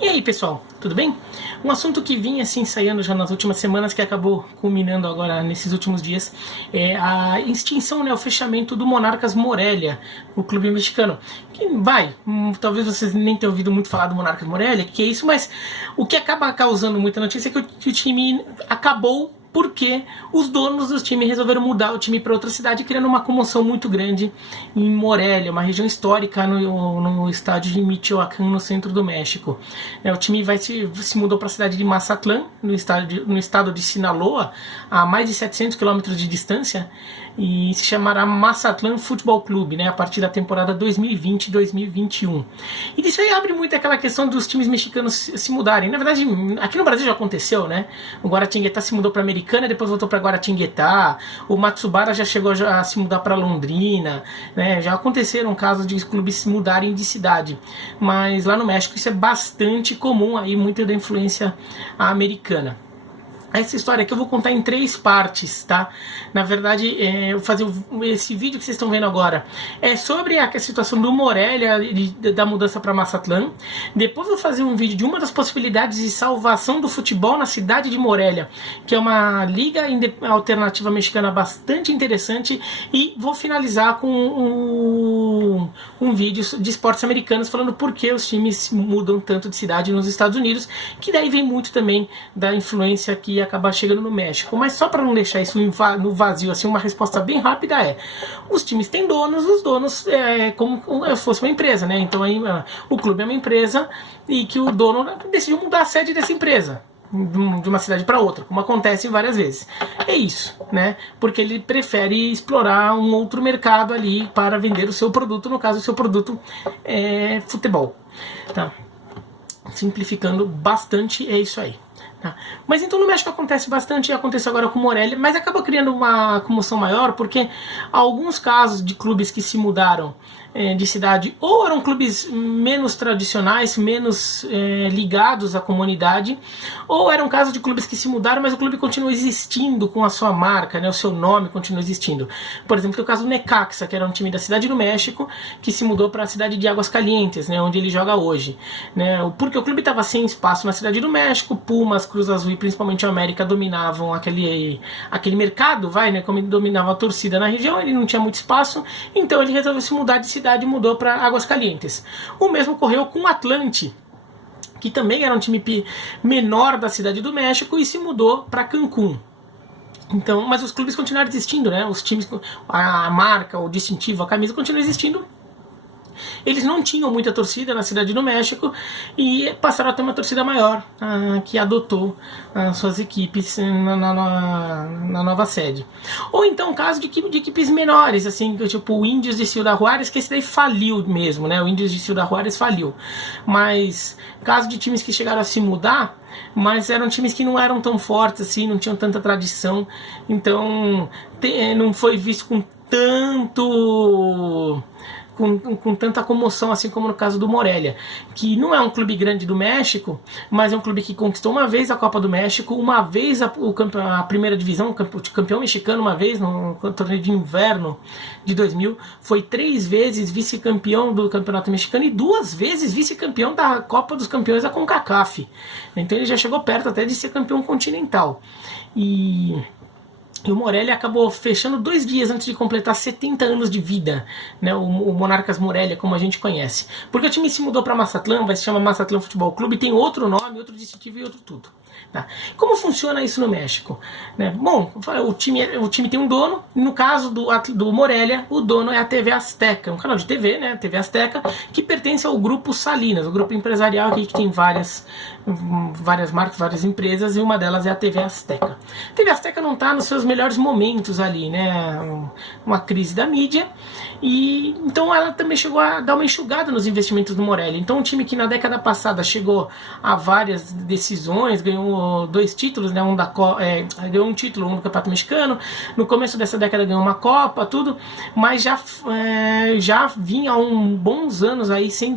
E aí, pessoal, tudo bem? Um assunto que vinha assim ensaiando já nas últimas semanas, que acabou culminando agora nesses últimos dias, é a extinção, né, o fechamento do Monarcas Morelia, o clube mexicano. Que talvez vocês nem tenham ouvido muito falar do Monarcas Morelia, que é isso, mas o que acaba causando muita notícia é que o time acabou porque os donos do time resolveram mudar o time para outra cidade, criando uma comoção muito grande em Morelia, uma região histórica no estádio de Michoacán, no centro do México. O time se mudou para a cidade de Mazatlán, no estado de Sinaloa, a mais de 700 quilômetros de distância, e se chamará Mazatlán Futebol Clube, né, a partir da temporada 2020-2021. E disso aí abre muito aquela questão dos times mexicanos se mudarem. Na verdade, aqui no Brasil já aconteceu, né? O Guaratinguetá se mudou para Americana, depois voltou para Guaratinguetá. O Matsubara já chegou a se mudar para Londrina, né? Já aconteceram casos de clubes se mudarem de cidade. Mas lá no México isso é bastante comum, aí muito da influência americana. Essa história aqui eu vou contar em 3 partes, tá? Na verdade, eu vou fazer esse vídeo que vocês estão vendo agora é sobre a situação do Morelia, da mudança para Mazatlán. Depois eu vou fazer um vídeo de uma das possibilidades de salvação do futebol na cidade de Morelia, que é uma liga alternativa mexicana bastante interessante. E vou finalizar com um vídeo de esportes americanos falando por que os times mudam tanto de cidade nos Estados Unidos, que daí vem muito também da influência que acabar chegando no México. Mas só para não deixar isso no vazio, assim, uma resposta bem rápida os times têm donos, os donos como se fosse uma empresa, né? Então aí o clube é uma empresa e que o dono decidiu mudar a sede dessa empresa de uma cidade para outra, como acontece várias vezes. É isso, né? Porque ele prefere explorar um outro mercado ali para vender o seu produto, no caso o seu produto é futebol, tá? Simplificando bastante, é isso aí. Tá. Mas então no México acontece bastante, e aconteceu agora com o Morelia, mas acaba criando uma comoção maior, porque alguns casos de clubes que se mudaram de cidade ou eram clubes menos tradicionais, menos ligados à comunidade, ou eram casos de clubes que se mudaram, mas o clube continua existindo com a sua marca, né, o seu nome continua existindo. Por exemplo, tem o caso do Necaxa, que era um time da cidade do México, que se mudou para a cidade de Aguascalientes, né, onde ele joga hoje, né, porque o clube estava sem espaço na cidade do México. Pumas, Cruz Azul e principalmente a América dominavam aquele mercado, né, como ele dominava a torcida na região, ele não tinha muito espaço, então ele resolveu se mudar de cidade e mudou para Aguascalientes. O mesmo ocorreu com o Atlante, que também era um time menor da cidade do México e se mudou para Cancún. Então, mas os clubes continuaram existindo, né? Os times, a marca, o distintivo, a camisa continua existindo. Eles não tinham muita torcida na cidade do México e passaram a ter uma torcida maior, que adotou suas equipes na nova sede. Ou então caso de equipes menores, assim, tipo o Índios de Ciudad Juárez, que esse daí faliu mesmo, né? O Índios de Ciudad Juárez faliu. Mas caso de times que chegaram a se mudar, mas eram times que não eram tão fortes assim, não tinham tanta tradição, então não foi visto com tanta comoção, assim como no caso do Morelia, que não é um clube grande do México, mas é um clube que conquistou uma vez a Copa do México, uma vez a primeira divisão, o campeão mexicano uma vez no torneio de inverno de 2000, foi 3 vezes vice-campeão do campeonato mexicano e 2 vezes vice-campeão da Copa dos Campeões da CONCACAF. Então ele já chegou perto até de ser campeão continental. E o Morelia acabou fechando 2 dias antes de completar 70 anos de vida, né, o Monarcas Morelia, como a gente conhece. Porque o time se mudou para Mazatlán, vai se chamar Mazatlán Futebol Clube, tem outro nome, outro distintivo e outro tudo. Tá. Como funciona isso no México? Né? Bom, o time tem um dono, no caso do Morelia, o dono é a TV Azteca, um canal de TV, né, TV Azteca, que pertence ao grupo Salinas, o grupo empresarial aqui que tem várias marcas, várias empresas, e uma delas é a TV Azteca. A TV Azteca não está nos seus melhores momentos ali, né, uma crise da mídia, e então ela também chegou a dar uma enxugada nos investimentos do Morelia. Então um time que na década passada chegou a várias decisões, ganhou 2 títulos, né, ganhou um título, um do Campeonato Mexicano, no começo dessa década ganhou uma Copa, tudo, mas já vinha há bons anos aí sem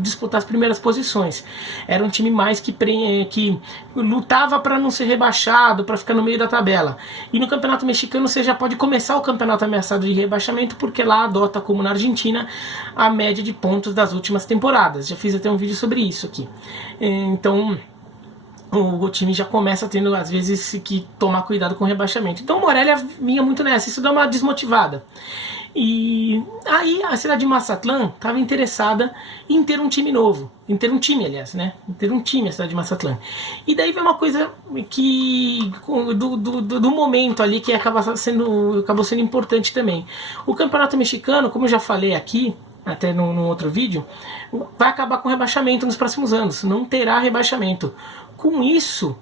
disputar as primeiras posições. Era um time mais que lutava para não ser rebaixado, para ficar no meio da tabela. E no Campeonato Mexicano você já pode começar o campeonato ameaçado de rebaixamento, porque lá adota, como na Argentina, a média de pontos das últimas temporadas. Já fiz até um vídeo sobre isso aqui. Então o time já começa tendo, às vezes, que tomar cuidado com o rebaixamento. Então o Morelia vinha muito nessa, isso dá uma desmotivada. E aí a cidade de Mazatlán estava interessada em ter um time novo, em ter um time, aliás, né? Em ter um time, a cidade de Mazatlán. E daí vem uma coisa que do momento ali que acabou sendo importante também. O campeonato mexicano, como eu já falei aqui, até no outro vídeo, vai acabar com rebaixamento nos próximos anos. Não terá rebaixamento. Com isso,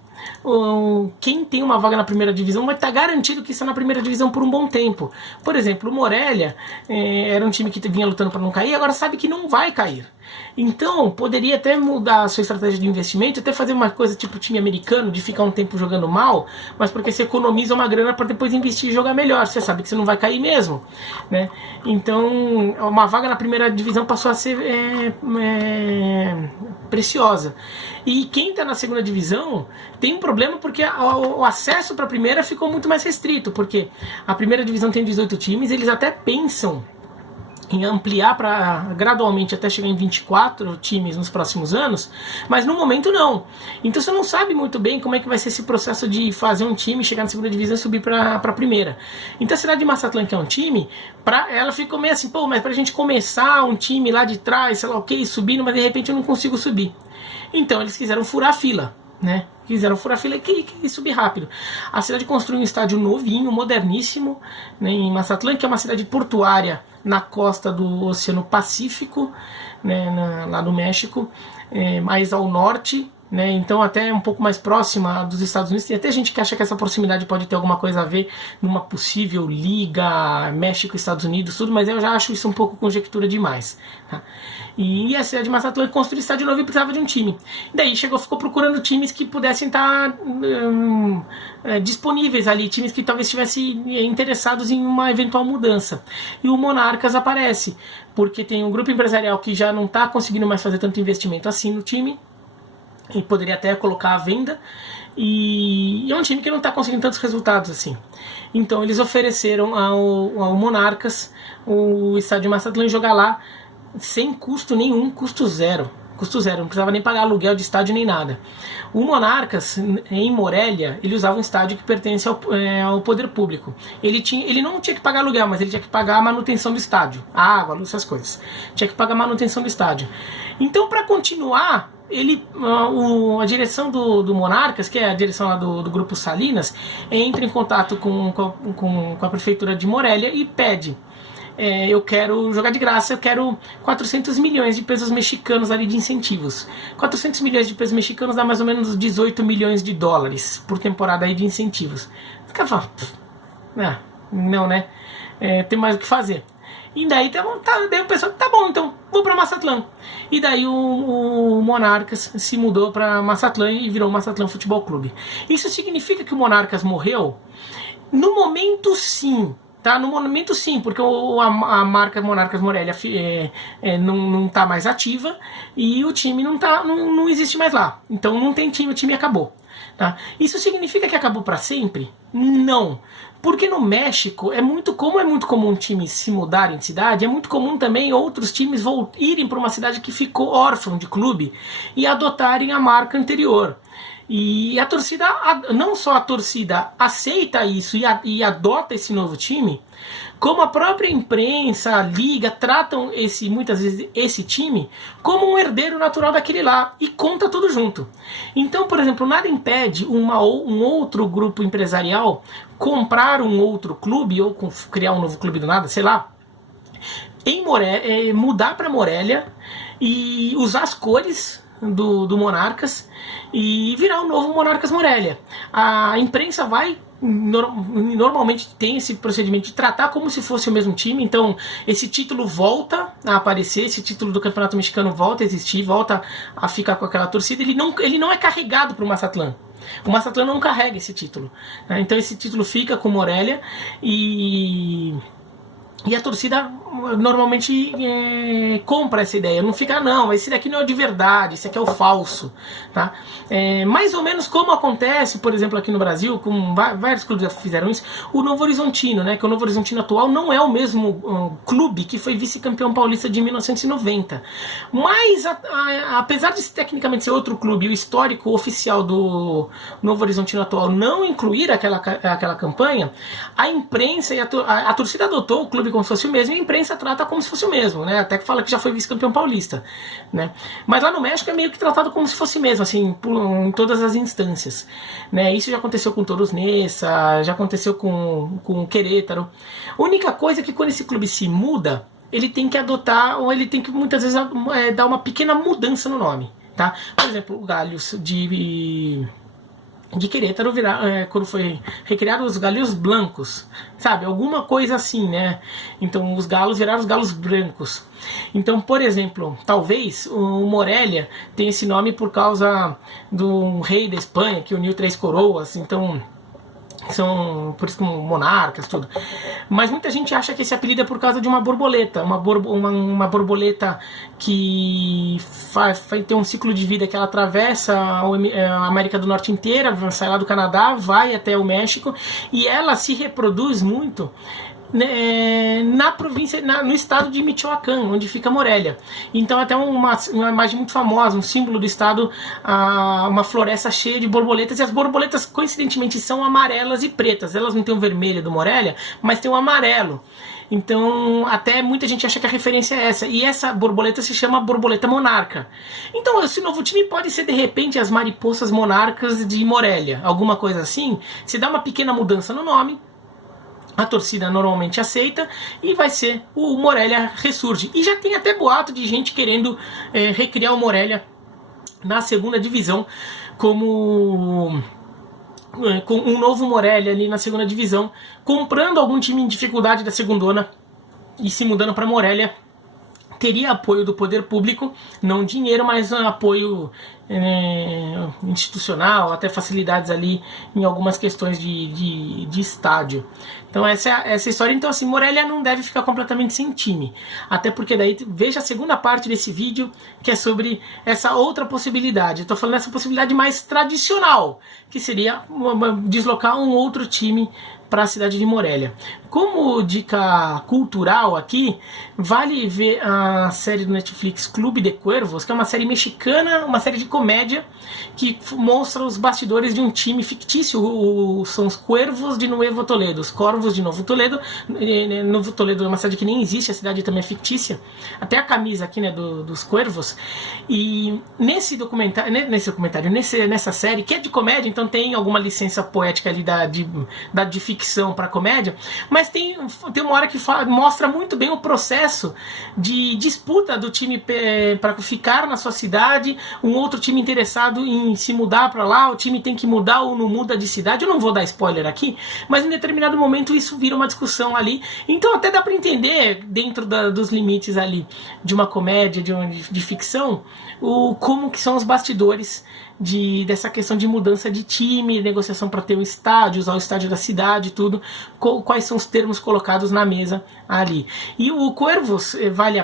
quem tem uma vaga na primeira divisão vai estar garantido que está na primeira divisão por um bom tempo. Por exemplo, o Morelia era um time que vinha lutando para não cair, agora sabe que não vai cair. Então, poderia até mudar a sua estratégia de investimento, até fazer uma coisa tipo time americano, de ficar um tempo jogando mal, mas porque você economiza uma grana para depois investir e jogar melhor. Você sabe que você não vai cair mesmo, né? Então, uma vaga na primeira divisão passou a ser preciosa. E quem está na segunda divisão tem um problema porque o acesso para a primeira ficou muito mais restrito, porque a primeira divisão tem 18 times, eles até pensam em ampliar para gradualmente até chegar em 24 times nos próximos anos, mas no momento não. Então você não sabe muito bem como é que vai ser esse processo de fazer um time chegar na segunda divisão e subir para a primeira. Então a cidade de Mazatlán, que é um time, ela ficou meio assim, pô, mas pra gente começar um time lá de trás, sei lá o que, subindo, mas de repente eu não consigo subir. Então eles quiseram furar a fila, né? Quiseram furar a fila e subir rápido. A cidade construiu um estádio novinho, moderníssimo, né, em Mazatlán, que é uma cidade portuária na costa do Oceano Pacífico, né, lá no México, mais ao norte, né, então até um pouco mais próxima dos Estados Unidos. Tem até gente que acha que essa proximidade pode ter alguma coisa a ver numa possível liga México-Estados Unidos, tudo, mas eu já acho isso um pouco conjectura demais, tá? E a cidade de Mazatlán construiu estádio novo e precisava de um time. Daí ficou procurando times que pudessem estar disponíveis ali, times que talvez estivessem interessados em uma eventual mudança. E o Monarcas aparece, porque tem um grupo empresarial que já não está conseguindo mais fazer tanto investimento assim no time, e poderia até colocar à venda, e é um time que não está conseguindo tantos resultados assim. Então eles ofereceram ao Monarcas o estádio de Mazatlán e jogar lá sem custo nenhum, custo zero, não precisava nem pagar aluguel de estádio nem nada. O Monarcas, em Morelia, ele usava um estádio que pertence ao poder público. Ele não tinha que pagar aluguel, mas ele tinha que pagar a manutenção do estádio, a água, a luz, essas coisas. Tinha que pagar a manutenção do estádio. Então, para continuar, a direção do Monarcas, que é a direção lá do Grupo Salinas, entra em contato com a prefeitura de Morelia e pede: eu quero jogar de graça, eu quero 400 milhões de pesos mexicanos ali de incentivos. 400 milhões de pesos mexicanos dá mais ou menos 18 milhões de dólares por temporada aí de incentivos. Os caras falam, não, né? Tem mais o que fazer. E daí, daí o pessoal, tá bom, então vou para Mazatlán. E daí o Monarcas se mudou para Mazatlán e virou o Mazatlán Futebol Clube. Isso significa que o Monarcas morreu? No momento, sim. Tá? No momento sim, porque a marca Monarcas Morelia não está mais ativa e o time não existe mais lá. Então não tem time, o time acabou. Tá? Isso significa que acabou para sempre? Não. Porque no México é muito comum times se mudarem de cidade, é muito comum também outros times irem para uma cidade que ficou órfão de clube e adotarem a marca anterior. E a torcida, não só a torcida aceita isso e adota esse novo time, como a própria imprensa, a liga, tratam muitas vezes esse time como um herdeiro natural daquele lá e conta tudo junto. Então, por exemplo, nada impede um outro grupo empresarial comprar um outro clube ou criar um novo clube do nada, sei lá, mudar para Morelia e usar as cores do Monarcas e virar o novo Monarcas Morelia. A imprensa normalmente tem esse procedimento de tratar como se fosse o mesmo time, então esse título volta a aparecer, esse título do Campeonato Mexicano volta a existir, volta a ficar com aquela torcida, ele não é carregado para o Mazatlán. O Mazatlán não carrega esse título, né? Então esse título fica com o Morelia e a torcida normalmente compra essa ideia, não fica, não, esse daqui não é o de verdade, esse aqui é o falso, tá? Mais ou menos como acontece, por exemplo, aqui no Brasil, com vários clubes já fizeram isso, o Novo Horizontino, né, que o Novo Horizontino atual não é o mesmo clube que foi vice-campeão paulista de 1990, mas apesar de tecnicamente ser outro clube, o histórico oficial do Novo Horizontino atual não incluir aquela campanha, a imprensa e a torcida adotou o clube como se fosse o mesmo, e a imprensa trata como se fosse o mesmo, né? Até que fala que já foi vice-campeão paulista, né? Mas lá no México é meio que tratado como se fosse mesmo, assim, em todas as instâncias, né? Isso já aconteceu com Toros Neza, já aconteceu com o Querétaro. A única coisa é que quando esse clube se muda, ele tem que adotar, ou ele tem que muitas vezes dar uma pequena mudança no nome, tá? Por exemplo, o Galhos de Querétaro quando foi recriado os Galos Blancos, sabe? Alguma coisa assim, né? Então os galos viraram os galos brancos. Então, por exemplo, talvez o Morelia tenha esse nome por causa do rei da Espanha que uniu 3 coroas, então são por isso como monarcas, tudo. Mas muita gente acha que esse apelido é por causa de uma borboleta, uma borboleta que tem um ciclo de vida que ela atravessa a América do Norte inteira, sai lá do Canadá, vai até o México, e ela se reproduz muito na província, no estado de Michoacán, onde fica Morelia. Então até uma imagem muito famosa, um símbolo do estado, uma floresta cheia de borboletas, e as borboletas coincidentemente são amarelas e pretas. Elas não têm o vermelho do Morelia, mas tem o amarelo. Então até muita gente acha que a referência é essa, e essa borboleta se chama borboleta monarca. Então esse novo time pode ser de repente as mariposas monarcas de Morelia, alguma coisa assim. Se dá uma pequena mudança no nome, a torcida normalmente aceita, e vai ser o Morelia ressurge. E já tem até boato de gente querendo recriar o Morelia na segunda divisão, com um novo Morelia ali na segunda divisão, comprando algum time em dificuldade da segundona e se mudando para Morelia. Teria apoio do poder público, não dinheiro, mas apoio institucional, até facilidades ali em algumas questões de estádio. Então essa é a história. Então assim, Morelia não deve ficar completamente sem time, até porque daí veja a segunda parte desse vídeo, que é sobre essa outra possibilidade. Estou falando dessa possibilidade mais tradicional, que seria deslocar um outro time para a cidade de Morelia. Como dica cultural aqui, vale ver a série do Netflix Clube de Cuervos, que é uma série mexicana, uma série de comédia, que mostra os bastidores de um time fictício. São os Cuervos de Nuevo Toledo, os Corvos de Novo Toledo. Novo Toledo é uma cidade que nem existe, a cidade também é fictícia. Até a camisa aqui, né, dos Cuervos. E nessa série, que é de comédia, então tem alguma licença poética ali de ficção para comédia, mas tem uma hora que mostra muito bem o processo de disputa do time para ficar na sua cidade, um outro time interessado em se mudar para lá, o time tem que mudar ou não muda de cidade. Eu não vou dar spoiler aqui, mas em determinado momento isso vira uma discussão ali, então até dá para entender, dentro dos limites ali de uma comédia, de ficção, como que são os bastidores dessa questão de mudança de time, negociação para ter o estádio, usar o estádio da cidade, tudo, quais são os termos colocados na mesa ali. E o Cuervos vale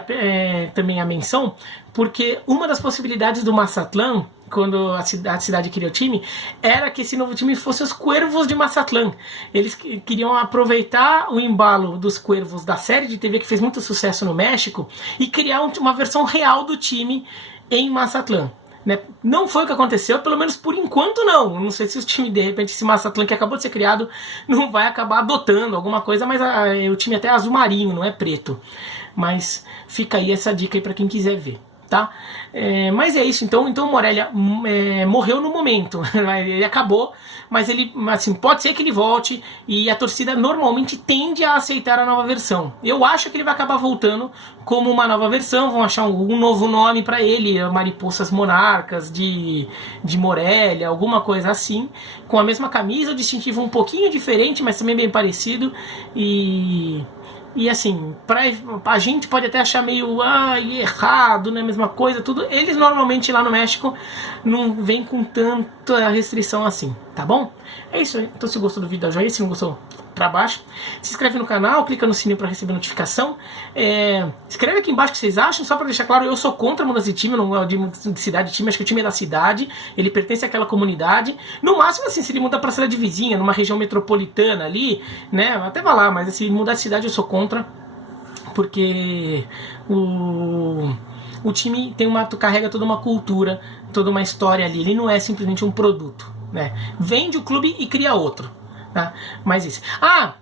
também a menção, porque uma das possibilidades do Mazatlán, quando a cidade criou o time, era que esse novo time fosse os Cuervos de Mazatlán. Eles queriam aproveitar o embalo dos Cuervos da série de TV, que fez muito sucesso no México, e criar uma versão real do time em Mazatlán. Né? Não foi o que aconteceu, pelo menos por enquanto não. Não sei se o time, de repente, esse Mazatlán que acabou de ser criado, não vai acabar adotando alguma coisa, mas o time até é azul marinho, não é preto. Mas fica aí essa dica aí para quem quiser ver, tá? Mas é isso, então o Morelia morreu no momento. Ele acabou, mas ele, assim, pode ser que ele volte, e a torcida normalmente tende a aceitar a nova versão. Eu acho que ele vai acabar voltando como uma nova versão, vão achar um novo nome para ele, Mariposas Monarcas de Morelia, alguma coisa assim, com a mesma camisa, o distintivo um pouquinho diferente, mas também bem parecido, e assim, a gente pode até achar meio errado, não é a mesma coisa, tudo. Eles normalmente lá no México não vêm com tanta restrição assim. Tá bom? É isso aí. Então se gostou do vídeo, dá joinha. Se não gostou, pra baixo. Se inscreve no canal, clica no sininho pra receber notificação. Escreve aqui embaixo o que vocês acham. Só pra deixar claro, eu sou contra a mudança de time. Eu não gosto de cidade de time. Acho que o time é da cidade. Ele pertence àquela comunidade. No máximo, assim, se ele mudar pra cidade vizinha, numa região metropolitana ali, né? Até vai lá, mas se mudar de cidade eu sou contra. Porque o time carrega toda uma cultura, toda uma história ali. Ele não é simplesmente um produto, né? Vende o clube e cria outro. Tá? Mas isso.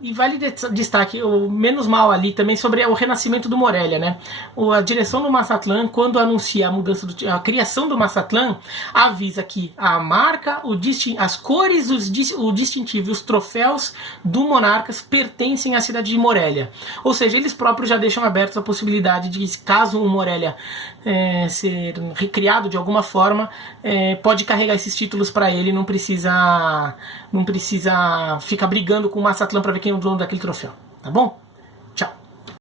E vale destaque, o menos mal ali também sobre o renascimento do Morelia, né? A direção do Mazatlán, quando anuncia a criação do Mazatlán, avisa que a marca, as cores, o distintivo e os troféus do Monarcas pertencem à cidade de Morelia. Ou seja, eles próprios já deixam abertos a possibilidade de, caso o Morelia ser recriado de alguma forma, pode carregar esses títulos para ele, não precisa ficar brigando com o Mazatlán para ver quem é o dono daquele troféu, tá bom?